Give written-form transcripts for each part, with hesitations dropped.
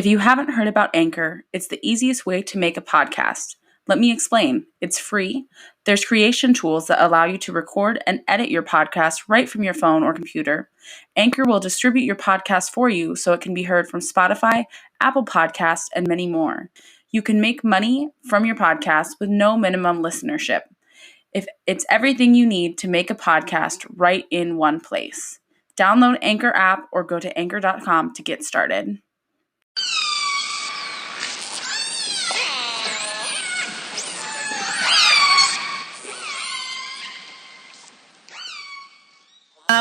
If you haven't heard about Anchor, it's the easiest way to make a podcast. Let me explain. It's free. There's creation tools that allow you to record and edit your podcast right from your phone or computer. Anchor will distribute your podcast for you so it can be heard from Spotify, Apple Podcasts, and many more. You can make money from your podcast with no minimum listenership. If it's everything you need to make a podcast right in one place. Download Anchor app or go to anchor.com to get started.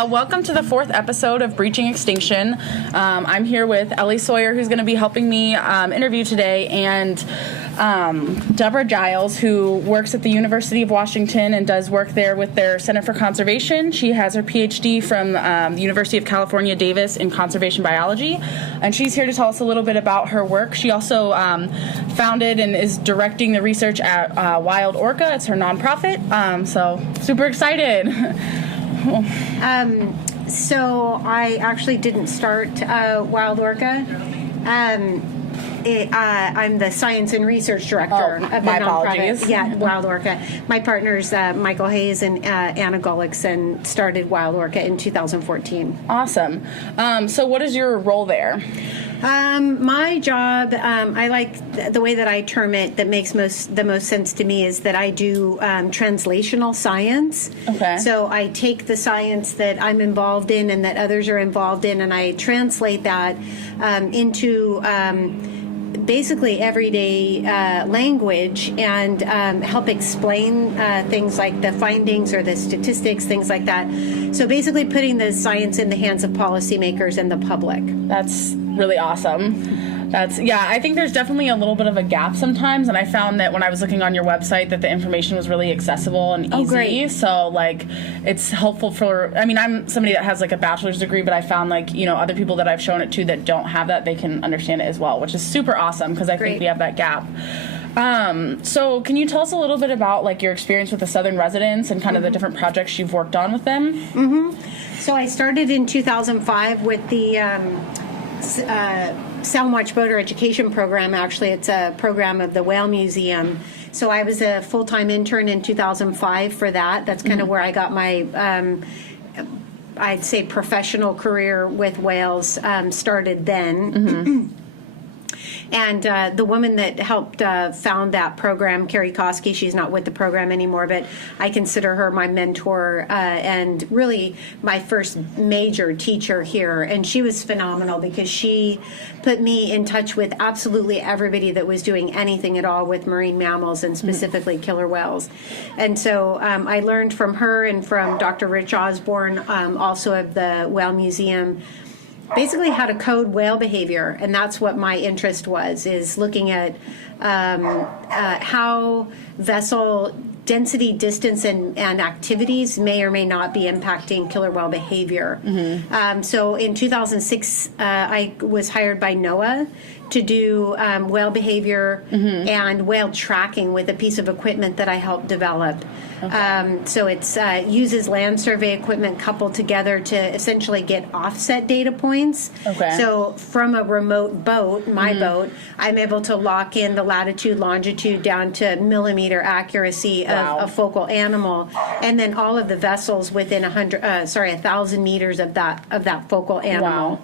Welcome to the fourth episode of Breaching Extinction. I'm here with Ellie Sawyer, who's going to be helping me interview today, and Deborah Giles, who works at the University of Washington and does work there with their Center for Conservation. She has her PhD from the University of California, Davis in conservation biology, and she's here to tell us a little bit about her work. She also founded and is directing the research at Wild Orca. It's her nonprofit, so super excited. So I actually didn't start Wild Orca. I'm the science and research director of the my nonprofit. apologies. Yeah, Wild Orca. My partners, Michael Hayes and Anna Gullickson, started Wild Orca in 2014. Awesome. So what is your role there? My job, I like the way that I term it that makes the most sense to me is that I do translational science. Okay. So I take the science that I'm involved in and that others are involved in, and I translate that into basically everyday language and help explain things like the findings or the statistics, things like that. So basically putting the science in the hands of policymakers and the public. That's really awesome. I think there's definitely a little bit of a gap sometimes, and I found that when I was looking on your website that the information was really accessible and easy. Oh, great. So, it's helpful I'm somebody that has, a bachelor's degree, but I found, other people that I've shown it to that don't have that, they can understand it as well, which is super awesome because I think we have that gap. So can you tell us a little bit about, your experience with the Southern residents and kind of the different projects you've worked on with them? Mm-hmm. So I started in 2005 with the Sound Watch Boater Education Program. Actually, it's a program of the Whale Museum. So I was a full-time intern in 2005 for that. That's kind of where I got my, I'd say, professional career with whales started then. Mm-hmm. And the woman that helped found that program, Carrie Koski, she's not with the program anymore, but I consider her my mentor and really my first major teacher here. And she was phenomenal because she put me in touch with absolutely everybody that was doing anything at all with marine mammals and specifically killer whales. And so I learned from her and from Dr. Rich Osborne, also of the Whale Museum, basically how to code whale behavior, and that's what my interest was, is looking at how vessel density, distance, and activities may or may not be impacting killer whale behavior. Mm-hmm. So in 2006, I was hired by NOAA to do whale behavior and whale tracking with a piece of equipment that I helped develop. Okay. So it uses land survey equipment coupled together to essentially get offset data points. Okay. So from a remote boat, my boat, I'm able to lock in the latitude, longitude down to millimeter accuracy of a focal animal, and then all of the vessels within 1,000 meters of that focal animal. Wow.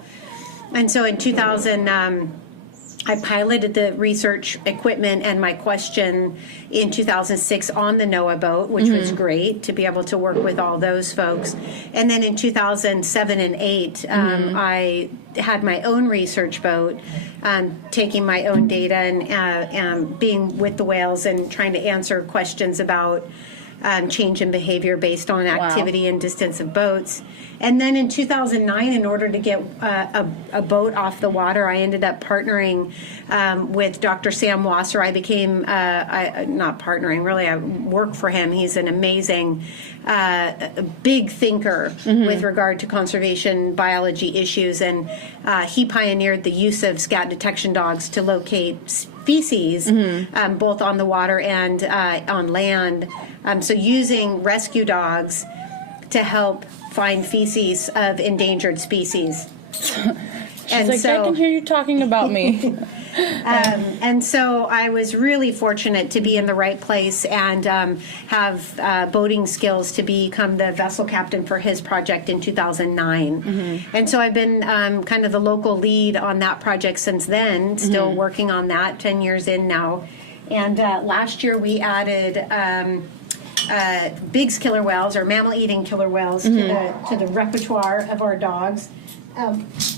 And so in 2000. I piloted the research equipment and my question in 2006 on the NOAA boat, which was great to be able to work with all those folks. And then in 2007 and 8, I had my own research boat, taking my own data and being with the whales and trying to answer questions about change in behavior based on activity and distance of boats. And then in 2009, in order to get a boat off the water, I ended up partnering with Dr. Sam Wasser. I became, not partnering, really, I work for him. He's an amazing, big thinker with regard to conservation biology issues. And he pioneered the use of scat detection dogs to locate species, both on the water and on land. So using rescue dogs to help find feces of endangered species. She's like, I can hear you talking about me. And so I was really fortunate to be in the right place and have boating skills to become the vessel captain for his project in 2009. And so I've been kind of the local lead on that project since then, still working on that, 10 years in now. And last year we added Biggs killer whales, or mammal-eating killer whales, to the repertoire of our dogs.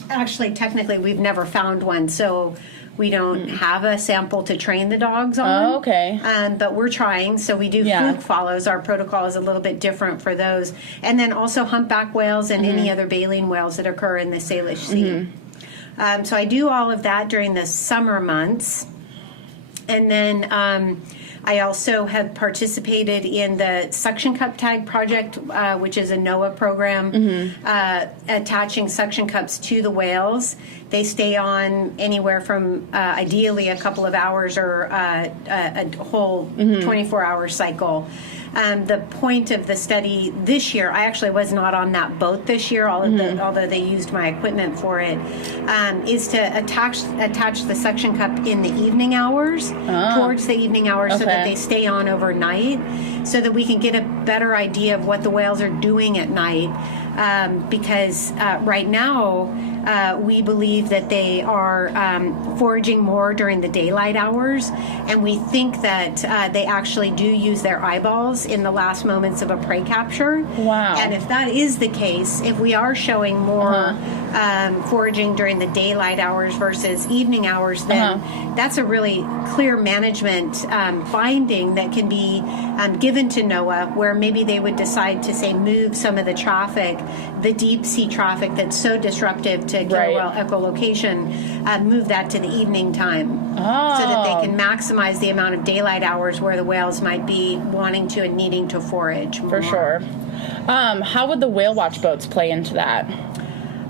Actually, technically, we've never found one, so we don't have a sample to train the dogs on. Oh, okay. But we're trying, so we do fluke follows. Our protocol is a little bit different for those. And then also humpback whales and any other baleen whales that occur in the Salish Sea. So I do all of that during the summer months. And then I also have participated in the suction cup tag project, which is a NOAA program, attaching suction cups to the whales. They stay on anywhere from ideally a couple of hours or a whole 24-hour cycle. The point of the study this year, I actually was not on that boat this year, although they used my equipment for it, is to attach the suction cup in the evening hours, towards the evening hours, so that they stay on overnight, so that we can get a better idea of what the whales are doing at night. Because right now, we believe that they are foraging more during the daylight hours, and we think that they actually do use their eyeballs in the last moments of a prey capture. Wow. And if that is the case, if we are showing more foraging during the daylight hours versus evening hours, then that's a really clear management finding that can be given to NOAA, where maybe they would decide to, say, move some of the traffic, the deep sea traffic that's so disruptive to killer whale echolocation, move that to the evening time, so that they can maximize the amount of daylight hours where the whales might be wanting to and needing to forage more. For sure. How would the whale watch boats play into that?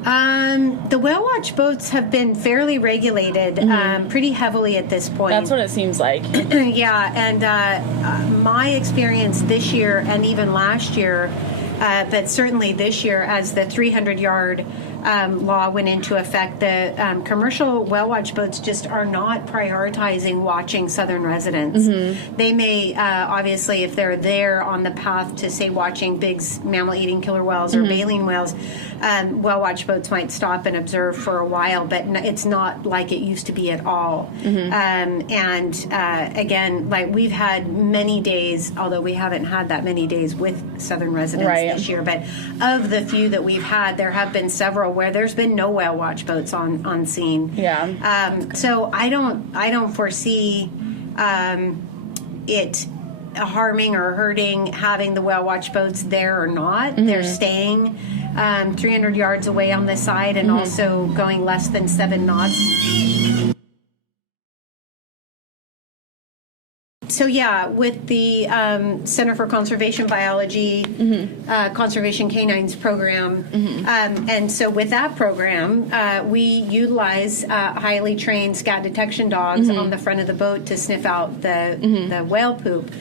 The whale watch boats have been fairly regulated pretty heavily at this point. That's what it seems like. Yeah, and my experience this year and even last year, but certainly this year, as the 300-yard law went into effect, the commercial whale watch boats just are not prioritizing watching southern residents. They may, obviously, if they're there on the path to, say, watching Biggs mammal-eating killer whales or baleen whales, whale watch boats might stop and observe for a while, but it's not like it used to be at all. Again, like, we've had many days, although we haven't had that many days with southern residents this year, but of the few that we've had, there have been several where there's been no whale watch boats on scene. So I don't foresee it harming or hurting having the whale watch boats there or not. They're staying 300 yards away on the side and also going less than 7 knots. So yeah, with the Center for Conservation Biology, Conservation Canines program, and so with that program, we utilize highly trained scat detection dogs on the front of the boat to sniff out the whale poop.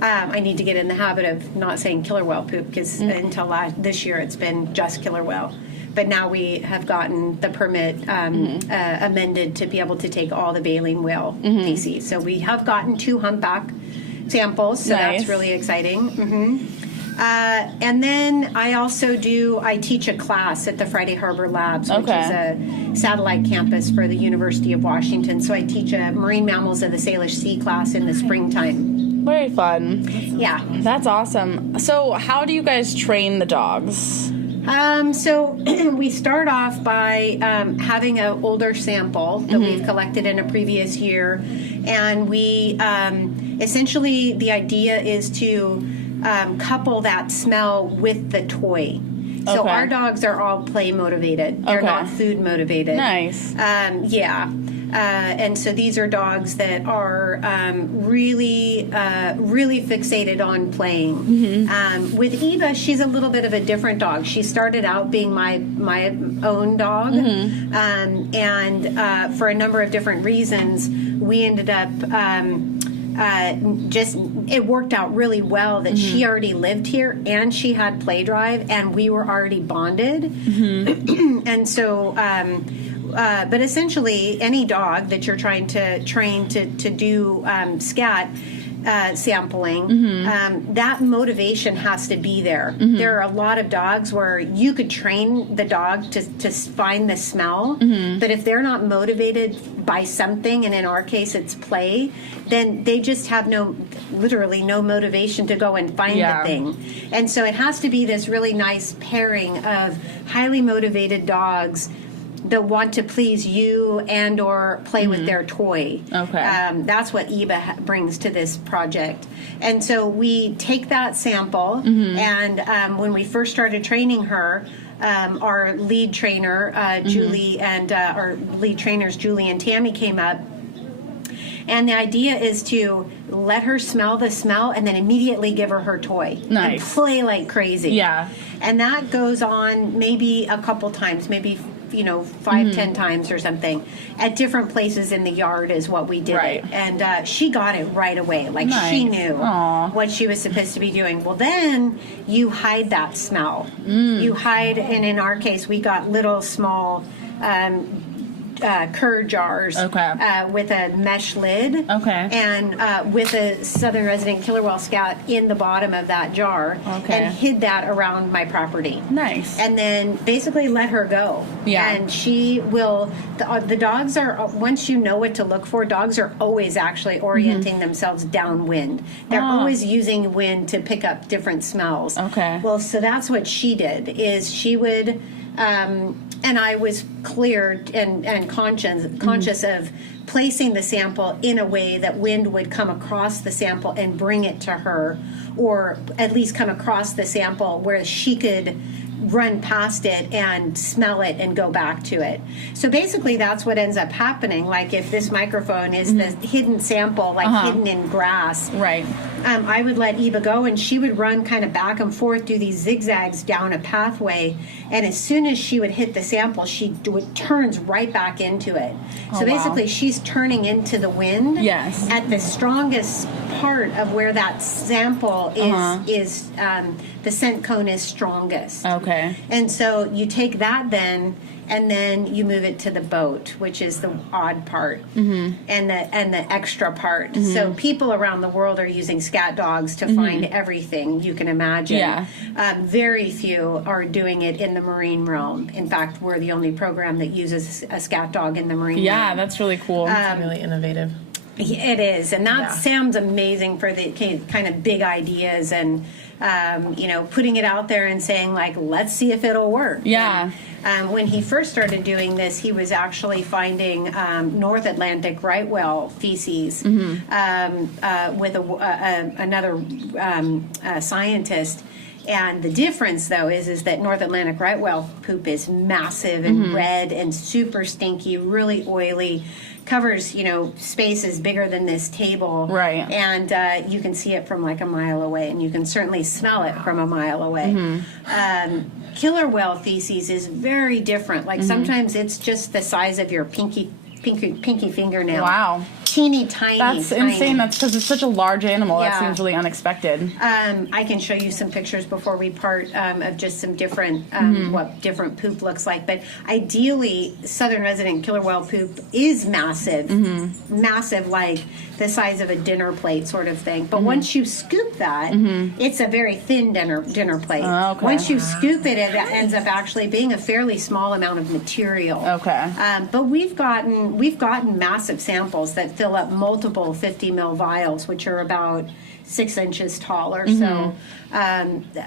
I need to get in the habit of not saying killer whale poop, because until this year it's been just killer whale. But now we have gotten the permit amended to be able to take all the baleen whale species. So we have gotten 2 humpback samples, so that's really exciting. And then I teach a class at the Friday Harbor Labs, which is a satellite campus for the University of Washington. So I teach a Marine Mammals of the Salish Sea class in the springtime. Very fun. Yeah. That's awesome. So how do you guys train the dogs? So we start off by having an older sample that we've collected in a previous year, and we essentially, the idea is to couple that smell with the toy. So our dogs are all play motivated. They're not food motivated. Nice. And so these are dogs that are really fixated on playing. With Eva, she's a little bit of a different dog. She started out being my own dog, and for a number of different reasons, we ended up it worked out really well that she already lived here and she had play drive and we were already bonded. And so but essentially, any dog that you're trying to train to do scat sampling, that motivation has to be there. There are a lot of dogs where you could train the dog to find the smell, but if they're not motivated by something, and in our case it's play, then they just have literally no motivation to go and find the thing. And so it has to be this really nice pairing of highly motivated dogs that want to please you and or play with their toy. Okay. That's what Eva brings to this project. And so we take that sample, and when we first started training her, our lead trainer, Julie, and our lead trainers, Julie and Tammy, came up. And the idea is to let her smell the smell and then immediately give her toy. Nice. And play like crazy. Yeah. And that goes on maybe a couple times, maybe 5-10 times or something, at different places in the yard is what we did Right. it. And she got it right away. Like, Nice. she knew Aw. what she was supposed to be doing. Well, then you hide that smell. You hide, and in our case, we got little small cur jars with a mesh lid, and with a southern resident killer whale scat in the bottom of that jar, and hid that around my property. Nice. And then basically let her go. Yeah. And she will, the dogs are, once you know what to look for, dogs are always actually orienting themselves downwind. They're always using wind to pick up different smells. Okay. Well, so that's what she did, is she would, and I was clear and conscious of placing the sample in a way that wind would come across the sample and bring it to her, or at least come across the sample where she could run past it and smell it and go back to it. So basically that's what ends up happening. Like, if this microphone is the hidden sample, like hidden in grass, right, I would let Eva go, and she would run kind of back and forth, do these zigzags down a pathway, and as soon as she would hit the sample, she turns right back into it. So basically she's turning into the wind at the strongest part of where that sample is the scent cone is strongest. Okay. And so you take that then, and then you move it to the boat, which is the odd part, and the extra part. So people around the world are using scat dogs to find everything you can imagine. Yeah. Very few are doing it in the marine realm. In fact, we're the only program that uses a scat dog in the marine realm. Yeah, that's really cool. It's really innovative. It is, and that sounds amazing for the kind of big ideas, and putting it out there and saying, like, let's see if it'll work. Yeah. And, when he first started doing this, he was actually finding North Atlantic right whale feces with another scientist. And the difference, though, is that North Atlantic right whale poop is massive and red and super stinky, really oily, covers, spaces bigger than this table. Right. And you can see it from like a mile away, and you can certainly smell it from a mile away. Killer whale feces is very different. Like, sometimes it's just the size of your pinky fingernail. Wow. Teeny tiny. That's tiny. insane. That's because it's such a large animal. Yeah. That seems really unexpected. I can show you some pictures before we part of just some different what different poop looks like. But ideally, southern resident killer whale poop is massive, massive, like the size of a dinner plate sort of thing. But once you scoop that, it's a very thin dinner plate. Okay. Once you scoop it, it ends up actually being a fairly small amount of material. Okay. But we've gotten massive samples that fill up multiple 50 ml vials, which are about 6 inches tall or so.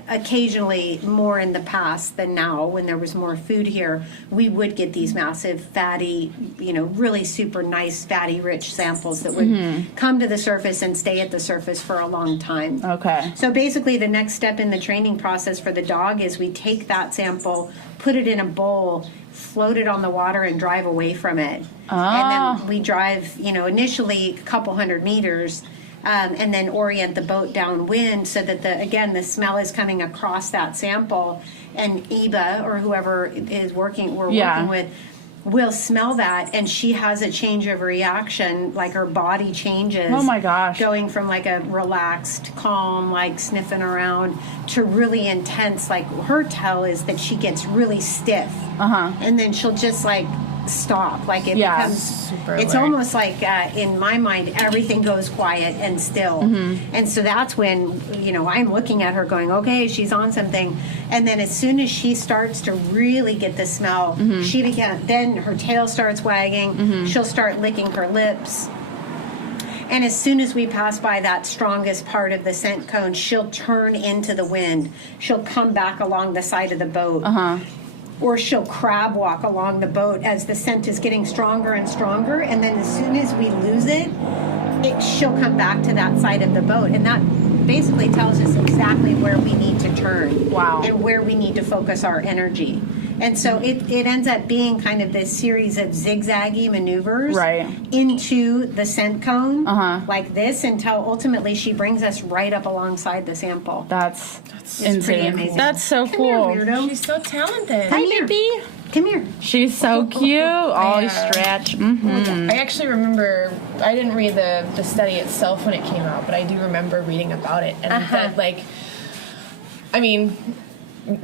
Occasionally, more in the past than now, when there was more food here, we would get these massive, fatty, really super nice, fatty, rich samples that would come to the surface and stay at the surface for a long time. Okay. So basically, the next step in the training process for the dog is we take that sample, put it in a bowl, float it on the water, and drive away from it. And then we drive, initially a couple hundred meters, and then orient the boat downwind so that the smell is coming across that sample, and Eva or whoever is working with will smell that, and she has a change of reaction, like her body changes. Oh my gosh. Going from like a relaxed, calm, like sniffing around, to really intense. Like, her tell is that she gets really stiff. And then she'll just like stop. Like it Yeah. becomes, Super it's alert. almost like in my mind, everything goes quiet and still. And so that's when, I'm looking at her going, okay, she's on something. And then as soon as she starts to really get the smell, then her tail starts wagging. She'll start licking her lips. And as soon as we pass by that strongest part of the scent cone, she'll turn into the wind. She'll come back along the side of the boat. Or she'll crab walk along the boat as the scent is getting stronger and stronger. And then as soon as we lose it, she'll come back to that side of the boat. And that basically tells us exactly where we need to turn. Wow. And where we need to focus our energy. And so it ends up being kind of this series of zigzaggy maneuvers Right. into the scent cone like this until ultimately she brings us right up alongside the sample. That's pretty insane. amazing. That's so Come cool. here, weirdo. She's so talented. Hi, baby. Come here. She's so cute. Oh, you Yeah. stretch. I actually remember, I didn't read the study itself when it came out, but I do remember reading about it. And that,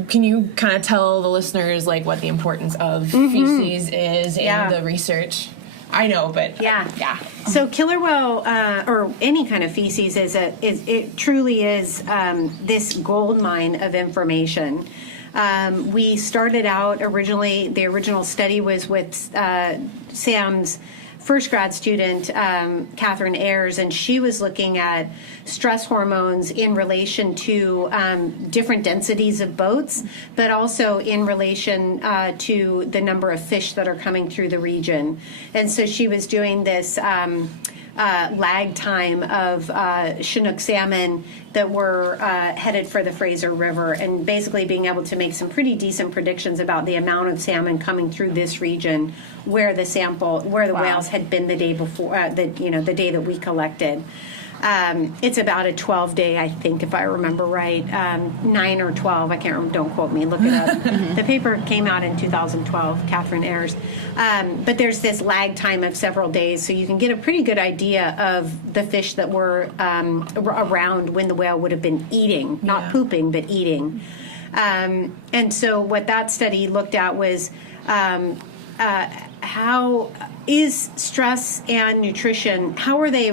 can you kind of tell the listeners, what the importance of feces is in the research? I know, but... Yeah. Yeah. So killer whale, or any kind of feces, it truly is this gold mine of information. We started out originally, the original study was with Sam's first grad student, Catherine Ayers, and she was looking at stress hormones in relation to different densities of boats, but also in relation to the number of fish that are coming through the region. And so she was doing this lag time of Chinook salmon that were headed for the Fraser River, and basically being able to make some pretty decent predictions about the amount of salmon coming through this region where the whales had been the day before, the day that we collected. It's about a 12-day, I think, if I remember right, 9 or 12. I can't remember. Don't quote me. Look it up. The paper came out in 2012, Catherine Ayers. But there's this lag time of several days, so you can get a pretty good idea of the fish that were around when the whale would have been eating, not pooping, but eating. And so what that study looked at was how is stress and nutrition, how are they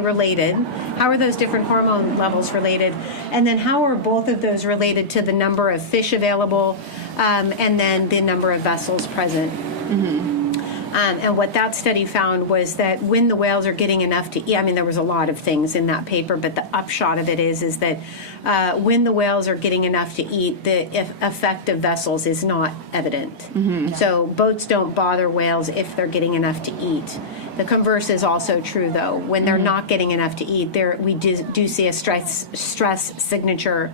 related? How are those different hormone levels related? And then how are both of those related to the number of fish available and then the number of vessels present? And what that study found was that when the whales are getting enough to eat, there was a lot of things in that paper, but the upshot of it is that when the whales are getting enough to eat, the effect of vessels is not evident. So boats don't bother whales if they're getting enough to eat. The converse is also true, though. When they're not getting enough to eat, we do see a stress signature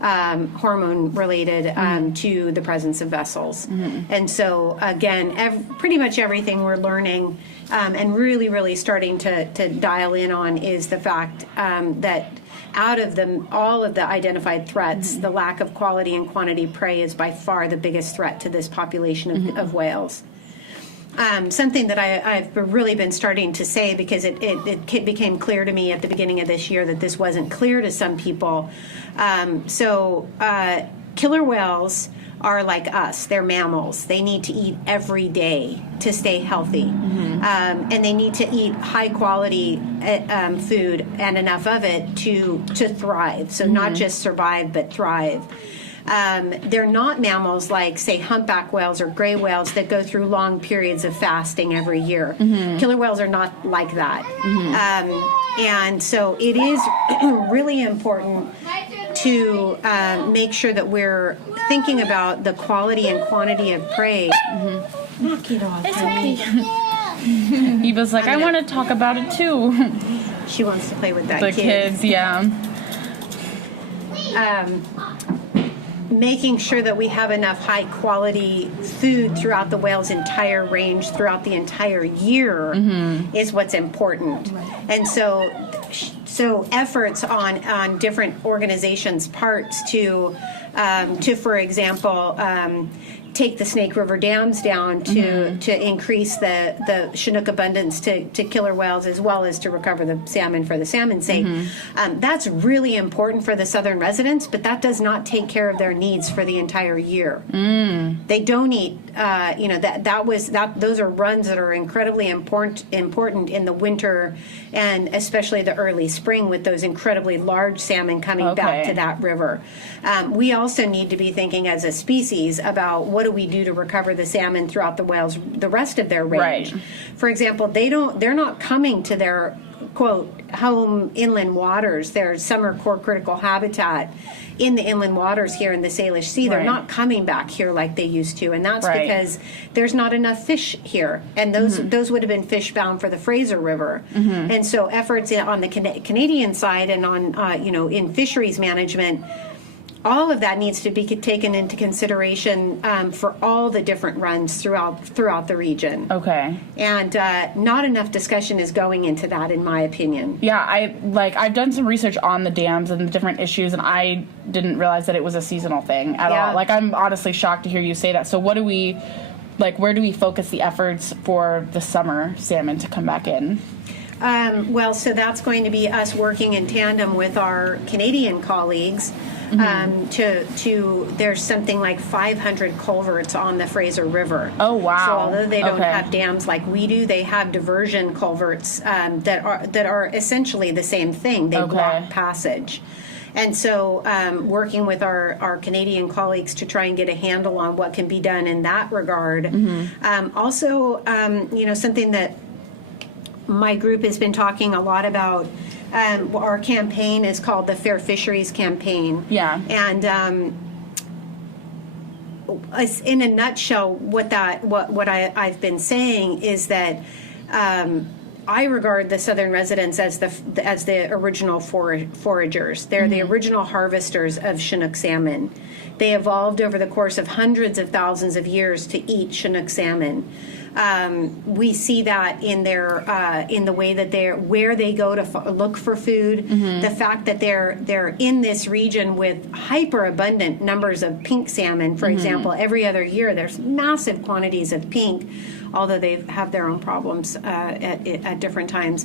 hormone related to the presence of vessels. And so, again, pretty much everything we're learning and really, really starting to dial in on is the fact that out of all of the identified threats, the lack of quality and quantity prey is by far the biggest threat to this population of whales. Something that I've really been starting to say, because it became clear to me at the beginning of this year that this wasn't clear to some people. Killer whales are like us. They're mammals. They need to eat every day to stay healthy. And they need to eat high quality food and enough of it to thrive. So not just survive, but thrive. They're not mammals like, say, humpback whales or gray whales that go through long periods of fasting every year. Killer whales are not like that. And so it is really important to make sure that we're thinking about the quality and quantity of prey. Knock it off, honey. He was like, I want to talk about it too. She wants to play with that The kid. kids, yeah. Making sure that we have enough high quality food throughout the whale's entire range throughout the entire year is what's important. And so efforts on different organizations' parts to to, for example, take the Snake River dams down to increase the Chinook abundance to killer whales, as well as to recover the salmon for the salmon's sake. That's really important for the southern residents, but that does not take care of their needs for the entire year. They don't eat. Those are runs that are incredibly important in the winter, and especially the early spring, with those incredibly large salmon coming back to that river. We also need to be thinking as a species about what do we do to recover the salmon throughout the rest of their range. Right. For example, they're not coming to their quote home inland waters, their summer core critical habitat in the inland waters here in the Salish Sea. They're not coming back here like they used to, and that's because there's not enough fish here, and those would have been fish bound for the Fraser River. And so efforts on the Canadian side and on in fisheries management, all of that needs to be taken into consideration for all the different runs throughout the region. Okay. And not enough discussion is going into that, in my opinion. Yeah, I've done some research on the dams and the different issues, and I didn't realize that it was a seasonal thing at all. Like, I'm honestly shocked to hear you say that. So where do we focus the efforts for the summer salmon to come back in? So that's going to be us working in tandem with our Canadian colleagues. There's something like 500 culverts on the Fraser River. Oh, wow. So although they don't have dams like we do, they have diversion culverts that are essentially the same thing. They block passage. And so working with our Canadian colleagues to try and get a handle on what can be done in that regard. Also, something that my group has been talking a lot about. Our campaign is called the Fair Fisheries Campaign. Yeah. And in a nutshell, what I've been saying is that I regard the southern residents as the original foragers. They're the original harvesters of Chinook salmon. They evolved over the course of hundreds of thousands of years to eat Chinook salmon. We see that in the way that where they go to look for food. The fact that they're in this region with hyper abundant numbers of pink salmon, for example. Every other year there's massive quantities of pink, although they have their own problems at different times.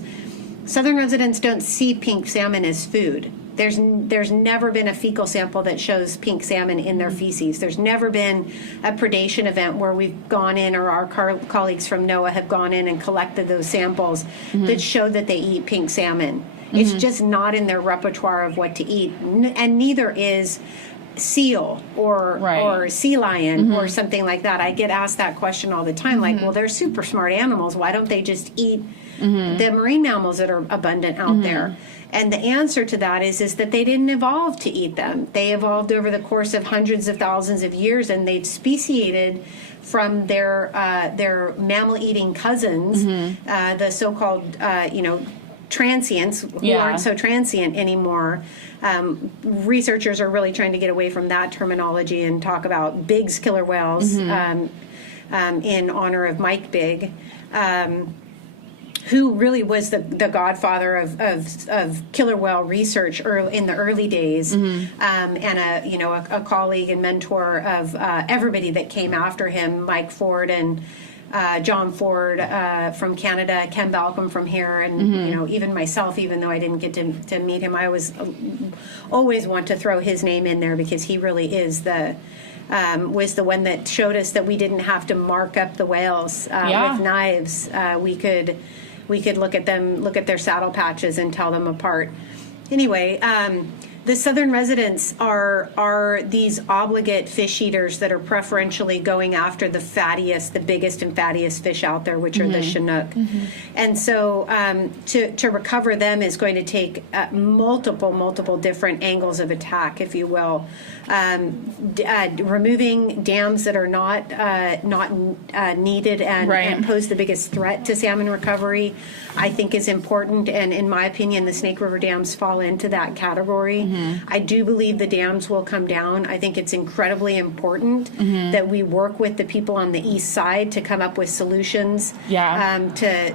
Southern residents don't see pink salmon as food. There's never been a fecal sample that shows pink salmon in their feces. There's never been a predation event where we've gone in, or our colleagues from NOAA have gone in and collected those samples that show that they eat pink salmon. It's just not in their repertoire of what to eat, and neither is seal or sea lion or something like that. I get asked that question all the time, like, well, they're super smart animals. Why don't they just eat the marine mammals that are abundant out there? And the answer to that is that they didn't evolve to eat them. They evolved over the course of hundreds of thousands of years, and they speciated from their mammal-eating cousins, the so-called transients, who aren't so transient anymore. Researchers are really trying to get away from that terminology and talk about Biggs killer whales in honor of Mike Bigg. Who really was the godfather of killer whale research in the early days, and a colleague and mentor of everybody that came after him, Mike Ford and John Ford from Canada, Ken Balcom from here, and even myself, even though I didn't get to meet him, I always want to throw his name in there, because he really is was the one that showed us that we didn't have to mark up the whales with knives. We could look at their saddle patches and tell them apart. Anyway, the southern residents are these obligate fish eaters that are preferentially going after the biggest and fattiest fish out there, which are the Chinook. And so to recover them is going to take multiple different angles of attack, if you will. Removing dams that are not needed and pose the biggest threat to salmon recovery, I think, is important. And in my opinion, the Snake River dams fall into that category. I do believe the dams will come down. I think it's incredibly important that we work with the people on the east side to come up with solutions to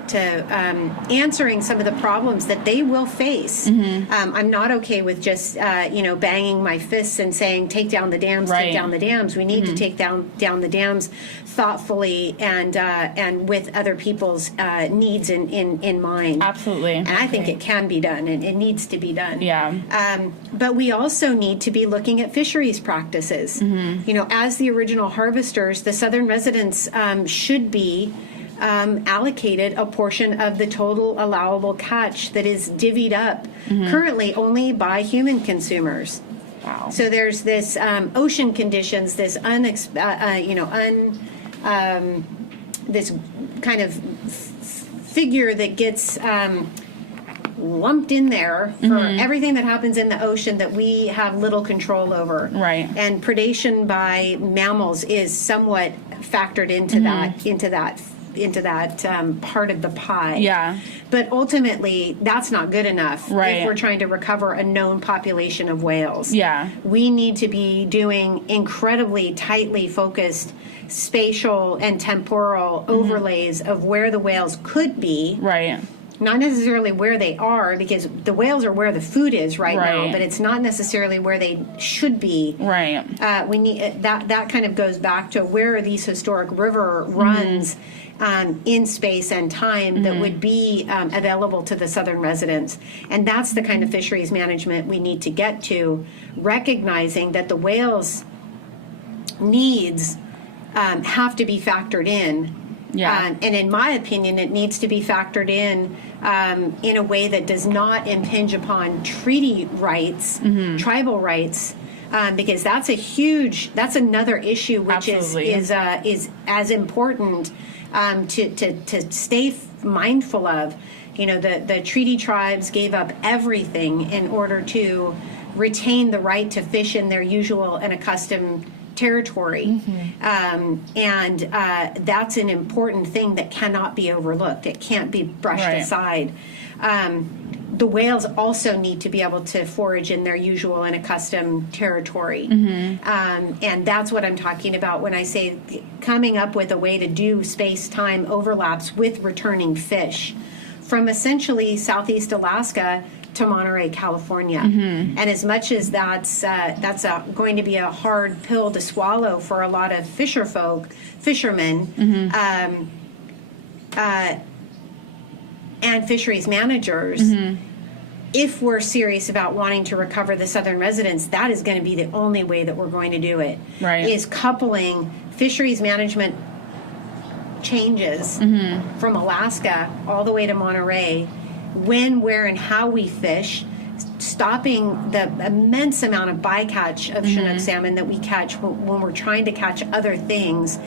answering some of the problems that they will face. I'm not okay with just banging my fists and saying take down the dams, take down the dams. We need to take down the dams thoughtfully and with other people's needs in mind. Absolutely. And I think it can be done, and it needs to be done. Yeah. But we also need to be looking at fisheries practices. As the original harvesters, the southern residents should be allocated a portion of the total allowable catch that is divvied up currently only by human consumers. Wow. So there's this ocean conditions, this this kind of figure that gets lumped in there for everything that happens in the ocean that we have little control over. Right. And predation by mammals is somewhat factored into that part of the pie. Yeah. But ultimately, that's not good enough Right. if we're trying to recover a known population of whales. Yeah. We need to be doing incredibly tightly focused spatial and temporal overlays of where the whales could be. Right. Not necessarily where they are, because the whales are where the food is right now, Right. but it's not necessarily where they should be. Right. We need that kind of goes back to where are these historic river runs in space and time that would be available to the southern residents. And that's the kind of fisheries management we need to get to, recognizing that the whales' needs have to be factored in. Yeah. And in my opinion, it needs to be factored in a way that does not impinge upon treaty rights, tribal rights, because that's another issue which Absolutely. is as important to stay mindful of. The treaty tribes gave up everything in order to retain the right to fish in their usual and accustomed territory. And that's an important thing that cannot be overlooked. It can't be brushed Right. aside. The whales also need to be able to forage in their usual and accustomed territory. And that's what I'm talking about when I say coming up with a way to do space-time overlaps with returning fish from essentially Southeast Alaska to Monterey, California. And as much as that's going to be a hard pill to swallow for a lot of fishermen, and fisheries managers, if we're serious about wanting to recover the southern residents, that is going to be the only way that we're going to do it. Right. Is coupling fisheries management changes from Alaska all the way to Monterey, when, where, and how we fish, stopping the immense amount of bycatch of Chinook salmon that we catch when we're trying to catch other things,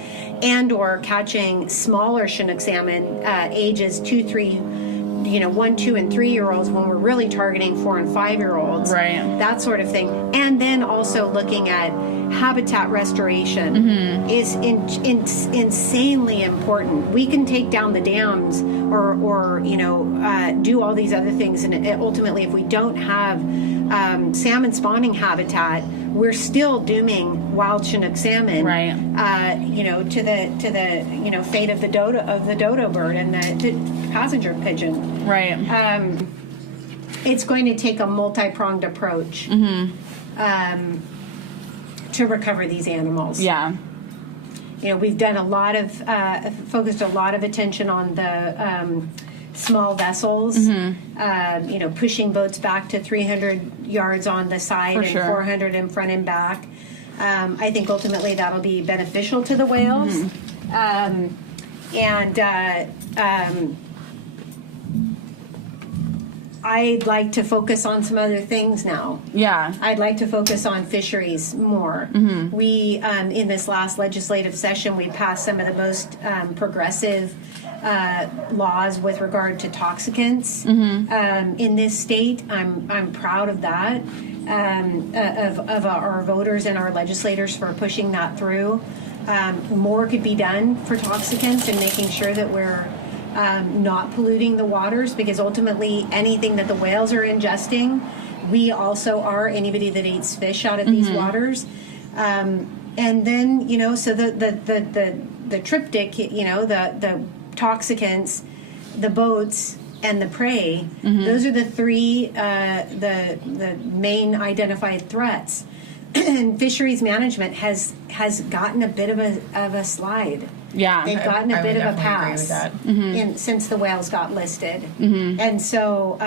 and or catching smaller Chinook salmon ages 2, 3, 1, 2, and 3-year-olds when we're really targeting 4 and 5-year-olds. Right. That sort of thing. And then also looking at habitat restoration is insanely important. We can take down the dams or do all these other things, and ultimately, if we don't have salmon spawning habitat, we're still dooming wild Chinook salmon. Right. To the fate of the dodo bird and the passenger pigeon. Right. It's going to take a multi-pronged approach to recover these animals. Yeah. We've done focused a lot of attention on the small vessels, pushing boats back to 300 yards on the side and 400 in front and back. I think ultimately that'll be beneficial to the whales. I'd like to focus on some other things now. Yeah. I'd like to focus on fisheries more. We, in this last legislative session, we passed some of the most progressive laws with regard to toxicants in this state. I'm proud of that, of our voters and our legislators for pushing that through. More could be done for toxicants and making sure that we're not polluting the waters, because ultimately anything that the whales are ingesting we also are, anybody that eats fish out of these waters. And then, so the triptych, the toxicants, the boats, and the prey, those are the three, the main identified threats. And fisheries management has gotten a bit of a slide. Yeah, they've gotten a bit of a pass since the whales got listed. And so,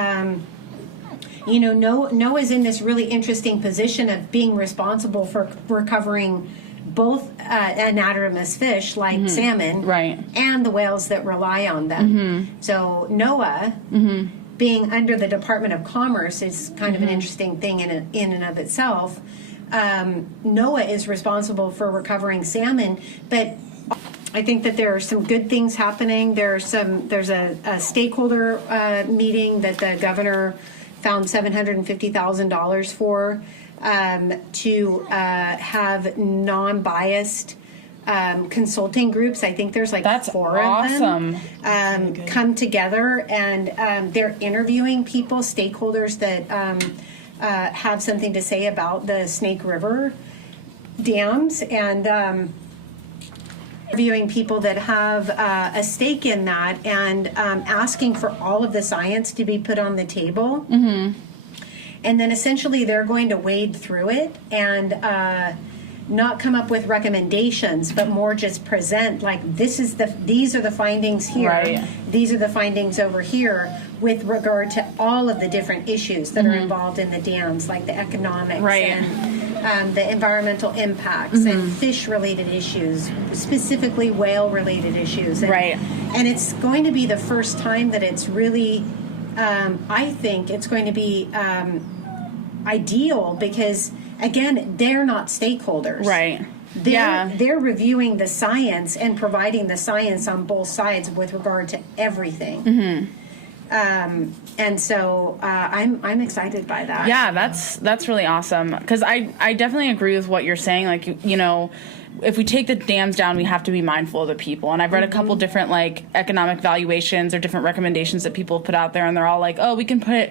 NOAA's in this really interesting position of being responsible for recovering both anadromous fish like salmon, and the whales that rely on them. So NOAA, being under the Department of Commerce, is kind of an interesting thing in and of itself. NOAA is responsible for recovering salmon, but I think that there are some good things happening. There's a stakeholder meeting that the governor found $750,000 for to have non-biased consulting groups. I think there's like That's 4 awesome. of them come together, and they're interviewing people, stakeholders that have something to say about the Snake River dams, and interviewing people that have a stake in that, and asking for all of the science to be put on the table. And then essentially they're going to wade through it and not come up with recommendations, but more just present like these are the findings here, these are the findings over here, with regard to all of the different issues that are involved in the dams, like the economics and the environmental impacts and fish-related issues, specifically whale-related issues. And it's going to be the first time that it's really, I think it's going to be ideal because, again, they're not stakeholders. They're reviewing the science and providing the science on both sides with regard to everything. And so I'm excited by that. Yeah, that's really awesome, because I definitely agree with what you're saying. Like, if we take the dams down, we have to be mindful of the people. And I've read a couple different like economic valuations or different recommendations that people have put out there, and they're all like, oh, we can put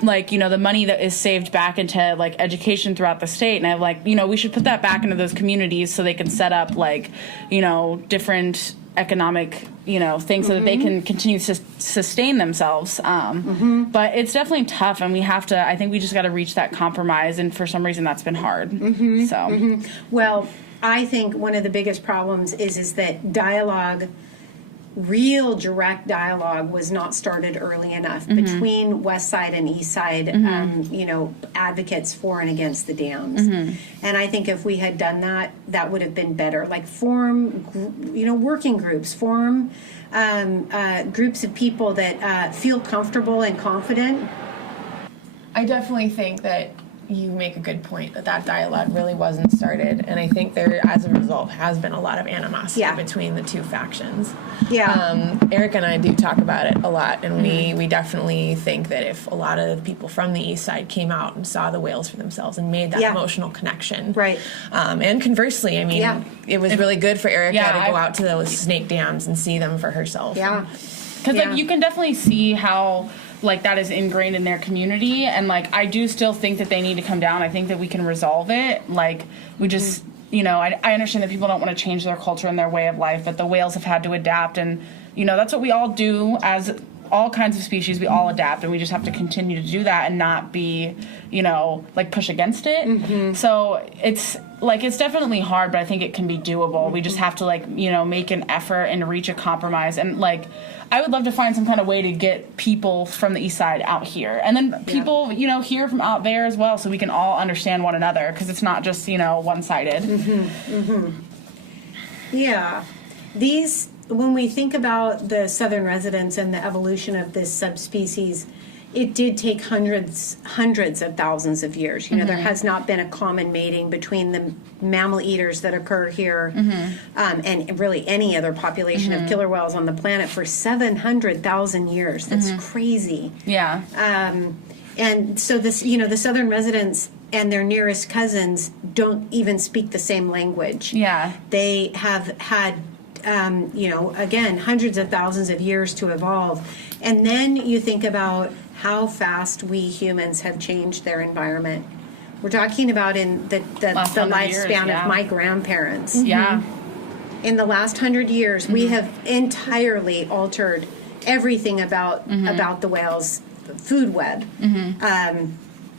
like, the money that is saved back into like education throughout the state. And I'm like, we should put that back into those communities so they can set up like, different economic, things so that they can continue to sustain themselves. But it's definitely tough, and I think we just got to reach that compromise. And for some reason that's been hard. Well, I think one of the biggest problems is that dialogue, real direct dialogue, was not started early enough between West Side and East Side, advocates for and against the dams. And I think if we had done that, that would have been better. Like form, working groups, form groups of people that feel comfortable and confident. I definitely think that you make a good point that dialogue really wasn't started, and I think there, as a result, has been a lot of animosity between the two factions. Eric and I do talk about it a lot, and we definitely think that if a lot of people from the East Side came out and saw the whales for themselves and made that emotional connection, and conversely, I mean, it was really good for Erica to go out to those snake dams and see them for herself. Because like you can definitely see how like that is ingrained in their community, and like I do still think that they need to come down. I think that we can resolve it. Like we just I understand that people don't want to change their culture and their way of life, but the whales have had to adapt, and that's what we all do as all kinds of species. We all adapt, and we just have to continue to do that and not be like push against it. So it's definitely hard, but I think it can be doable. We just have to make an effort and reach a compromise. And I would love to find some kind of way to get people from the East Side out here, and then people here from out there as well, so we can all understand one another, because it's not just one-sided. When we think about the southern residents and the evolution of this subspecies, it did take hundreds of thousands of years. There has not been a common mating between the mammal eaters that occur here and really any other population of killer whales on the planet for 700,000 years. That's crazy. And so this, the southern residents and their nearest cousins don't even speak the same language. They have had again, hundreds of thousands of years to evolve. And then you think about how fast we humans have changed their environment. We're talking about in the lifespan of my grandparents. Yeah. In the last 100 years, we have entirely altered everything about the whales' food web.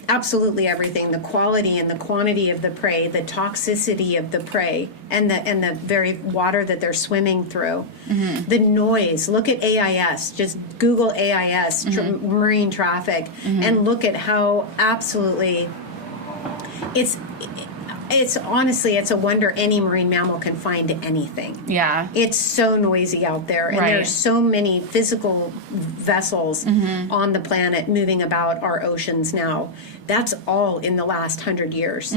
Absolutely everything. The quality and the quantity of the prey, the toxicity of the prey, and the very water that they're swimming through. The noise. Look at AIS. Just Google AIS, marine traffic, and look at how absolutely it's honestly, it's a wonder any marine mammal can find anything. Yeah. It's so noisy out there. And there's so many physical vessels on the planet moving about our oceans now. That's all in the last 100 years.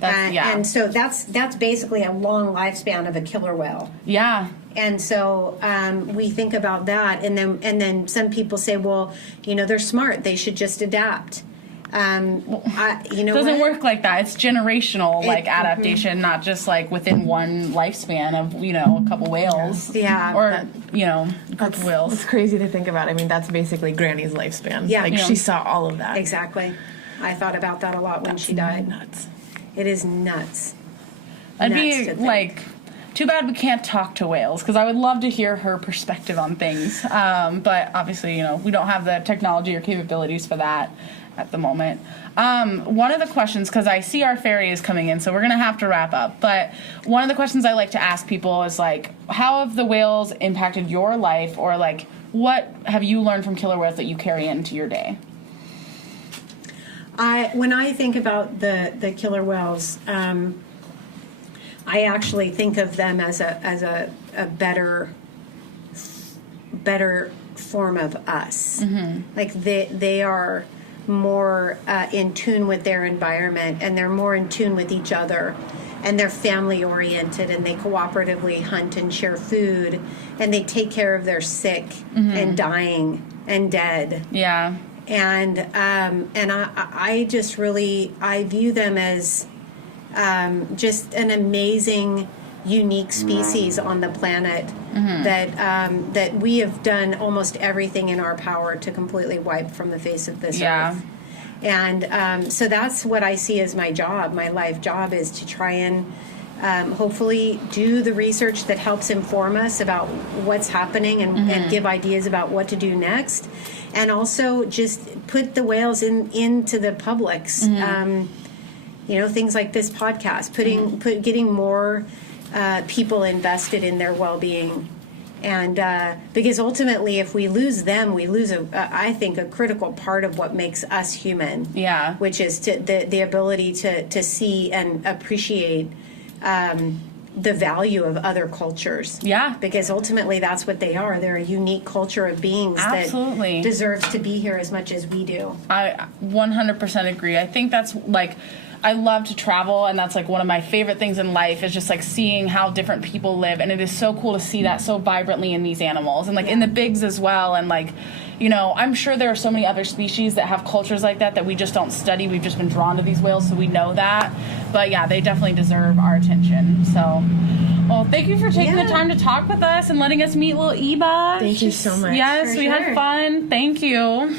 And so that's basically a long lifespan of a killer whale. Yeah. And so we think about that. And then some people say, well, they're smart. They should just adapt. Doesn't work like that. It's generational, adaptation, not just within one lifespan of a couple whales. Yeah, or group of whales. It's crazy to think about. I mean, that's basically Granny's lifespan. Yeah, she saw all of that. Exactly. I thought about that a lot when she died. Nuts. It is nuts. I'd be too bad we can't talk to whales, because I would love to hear her perspective on things. But obviously, we don't have the technology or capabilities for that at the moment. One of the questions, because I see our ferry is coming in, so we're going to have to wrap up, but one of the questions I like to ask people is how have the whales impacted your life, or what have you learned from killer whales that you carry into your day? When I think about the killer whales, I actually think of them as a better form of us. They are more in tune with their environment, and they're more in tune with each other, and they're family oriented, and they cooperatively hunt and share food, and they take care of their sick and dying and dead. Yeah. And I just really, I view them as just an amazing, unique species on the planet that we have done almost everything in our power to completely wipe from the face of this earth. And so that's what I see as my job. My life job is to try and hopefully do the research that helps inform us about what's happening and give ideas about what to do next. And also just put the whales into the public's, things like this podcast, getting more people invested in their well-being. And because ultimately, if we lose them, we lose, I think, a critical part of what makes us human. Yeah. Which is the ability to see and appreciate the value of other cultures. Yeah. Because ultimately, that's what they are. They're a unique culture of beings that deserves to be here as much as we do. I 100% agree. I think that's I love to travel, and that's one of my favorite things in life is just seeing how different people live, and it is so cool to see that so vibrantly in these animals, and in the bigs as well, and I'm sure there are so many other species that have cultures like that we just don't study. We've just been drawn to these whales, so we know that. But yeah, they definitely deserve our attention. So, well, thank you for taking the time to talk with us and letting us meet little Eva. Thank you so much. Yes, we had fun. Thank you.